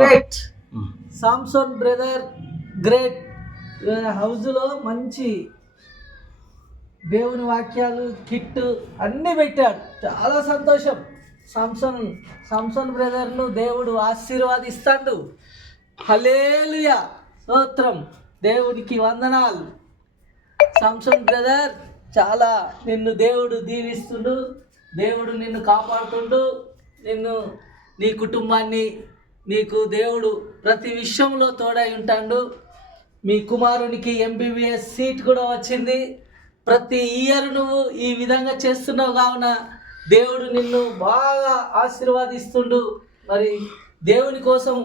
Great. Samson brother great. హౌస్లో మంచి దేవుని వాక్యాలు కిట్ అన్నీ పెట్టాడు. చాలా సంతోషం. సామ్సన్ బ్రదర్ను దేవుడు ఆశీర్వాదిస్తాడు. హల్లెలూయా, స్తోత్రం, దేవునికి వందనాలు. సామ్సన్ బ్రదర్, చాలా నిన్ను దేవుడు దీవిస్తుండు, దేవుడు నిన్ను కాపాడుతుండు, నీ కుటుంబాన్ని నీకు దేవుడు ప్రతి విషయంలో తోడై ఉంటాడు. మీ కుమారునికి MBBS సీట్ కూడా వచ్చింది. ప్రతి ఇయర్ నువ్వు ఈ విధంగా చేస్తున్నావు కావున దేవుడు నిన్ను బాగా ఆశీర్వాదిస్తుండు. మరి దేవుని కోసం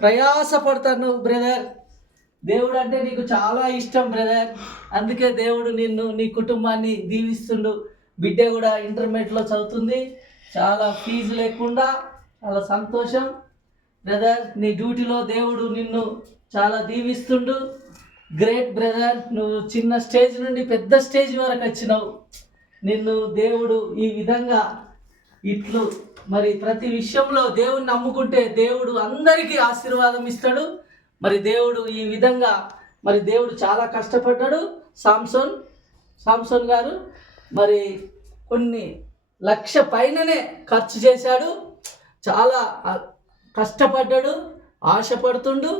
ప్రయాసపడతాను బ్రదర్. దేవుడు అంటే నీకు చాలా ఇష్టం బ్రదర్. అందుకే దేవుడు నిన్ను నీ కుటుంబాన్ని దీవిస్తుండు. బిడ్డ కూడా ఇంటర్మీడియట్లో చదువుతుంది, చాలా ఫీజు లేకుండా. చాలా సంతోషం బ్రదర్. నీ డ్యూటీలో దేవుడు నిన్ను చాలా దీవిస్తుండు. Great brother. నువ్వు చిన్న స్టేజ్ నుండి పెద్ద స్టేజ్ వరకు వచ్చినావు. నిన్ను దేవుడు ఈ విధంగా ఇట్లు మరి ప్రతి విషయంలో దేవుడిని నమ్ముకుంటే దేవుడు అందరికీ ఆశీర్వాదం ఇస్తాడు. మరి దేవుడు ఈ విధంగా మరి దేవుడు చాలా కష్టపడ్డాడు. సామ్సన్ గారు మరి కొన్ని లక్ష పైననే ఖర్చు చేశాడు. చాలా కష్టపడ్డాడు, ఆశపడుతుండు.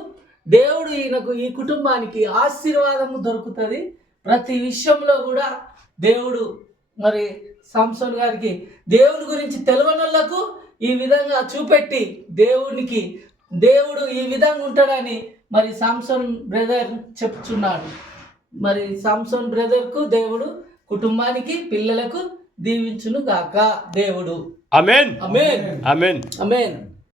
దేవుడు ఈయనకు ఈ కుటుంబానికి ఆశీర్వాదము దొరుకుతుంది. ప్రతి విషయంలో కూడా దేవుడు మరి సామ్సన్ గారికి దేవుడి గురించి తెలియనోళ్లకు ఈ విధంగా చూపెట్టి దేవుడు ఈ విధంగా ఉంటాడని మరి సామ్సన్ బ్రదర్ చెప్తున్నాడు. మరి సామ్సన్ బ్రదర్కు దేవుడు కుటుంబానికి పిల్లలకు దీవించును గాక దేవుడు. ఆమేన్. ఆమేన్. ఆమేన్. ఆమేన్.